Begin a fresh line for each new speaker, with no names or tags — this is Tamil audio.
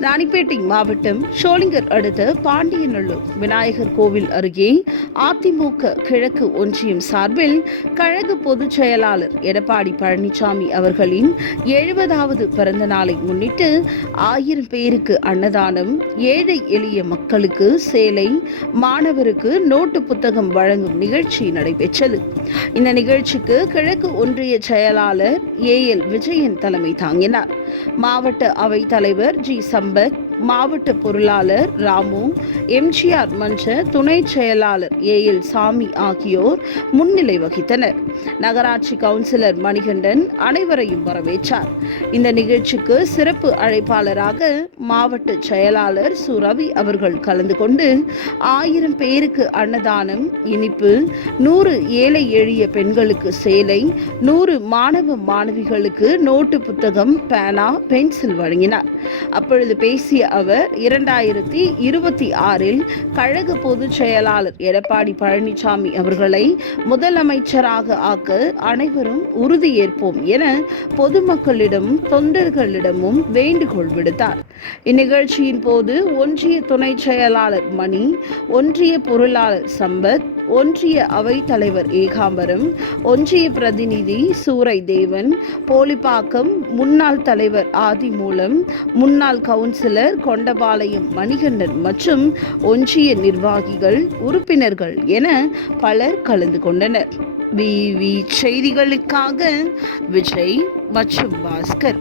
ராணிப்பேட்டை மாவட்டம் ஷோலிங்கர் அடுத்த பாண்டியநல்லூர் விநாயகர் கோவில் அருகே அதிமுக கிழக்கு ஒன்றியம் சார்பில் கழக பொதுச் செயலாளர் எடப்பாடி பழனிசாமி அவர்களின் எழுபதாவது பிறந்த நாளை முன்னிட்டு ஆயிரம் பேருக்கு அன்னதானம் ஏழை எளிய மக்களுக்கு சேலை மாணவருக்கு நோட்டு புத்தகம் வழங்கும் நிகழ்ச்சி நடைபெற்றது. இந்த நிகழ்ச்சிக்கு கிழக்கு ஒன்றிய செயலாளர் ஏ எல் விஜயன் தலைமை தாங்கினார். மாவட்ட அவைத் தலைவர் ஜி சம்பத் மாவட்ட பொருளாளர் ராமு எம்ஜிஆர் மன்ற துணை செயலாளர் ஏ எல் சாமி ஆகியோர் முன்னிலை வகித்தனர். நகராட்சி கவுன்சிலர் மணிகண்டன் அனைவரையும் வரவேற்றார். இந்த நிகழ்ச்சிக்கு சிறப்பு அழைப்பாளராக மாவட்ட செயலாளர் சு ரவி அவர்கள் கலந்து கொண்டு ஆயிரம் பேருக்கு அன்னதானம் இனிப்பு நூறு ஏழை எளிய பெண்களுக்கு சேலை நூறு மாணவ மாணவிகளுக்கு நோட்டு புத்தகம் பேனா பென்சில் வழங்கினார். அப்பொழுது பேசிய அவர் இரண்டாயிரத்தி இருபத்தி ஆறில் கழக பொதுச் செயலாளர் எடப்பாடி பழனிசாமி அவர்களை முதலமைச்சராக ஆக்க அனைவரும் உறுதியேற்போம் என பொதுமக்களிடம் தொண்டர்களிடமும் வேண்டுகோள் விடுத்தார். இந்நிகழ்ச்சியின் போது ஒன்றிய துணை செயலாளர் மணி ஒன்றிய பொருளாளர் சம்பத் ஒன்றிய அவை தலைவர் ஏகாம்பரம் ஒன்றிய பிரதிநிதி சூரை தேவன் போலிப்பாக்கம் முன்னாள் தலைவர் ஆதிமூலம் முன்னாள் கவுன்சிலர் கொண்டபாளையம் மணிகண்டன் மற்றும் ஒன்றிய நிர்வாகிகள் உறுப்பினர்கள் என பலர் கலந்து கொண்டனர். விவி செய்திகளுக்காக விஜய் மற்றும் பாஸ்கர்.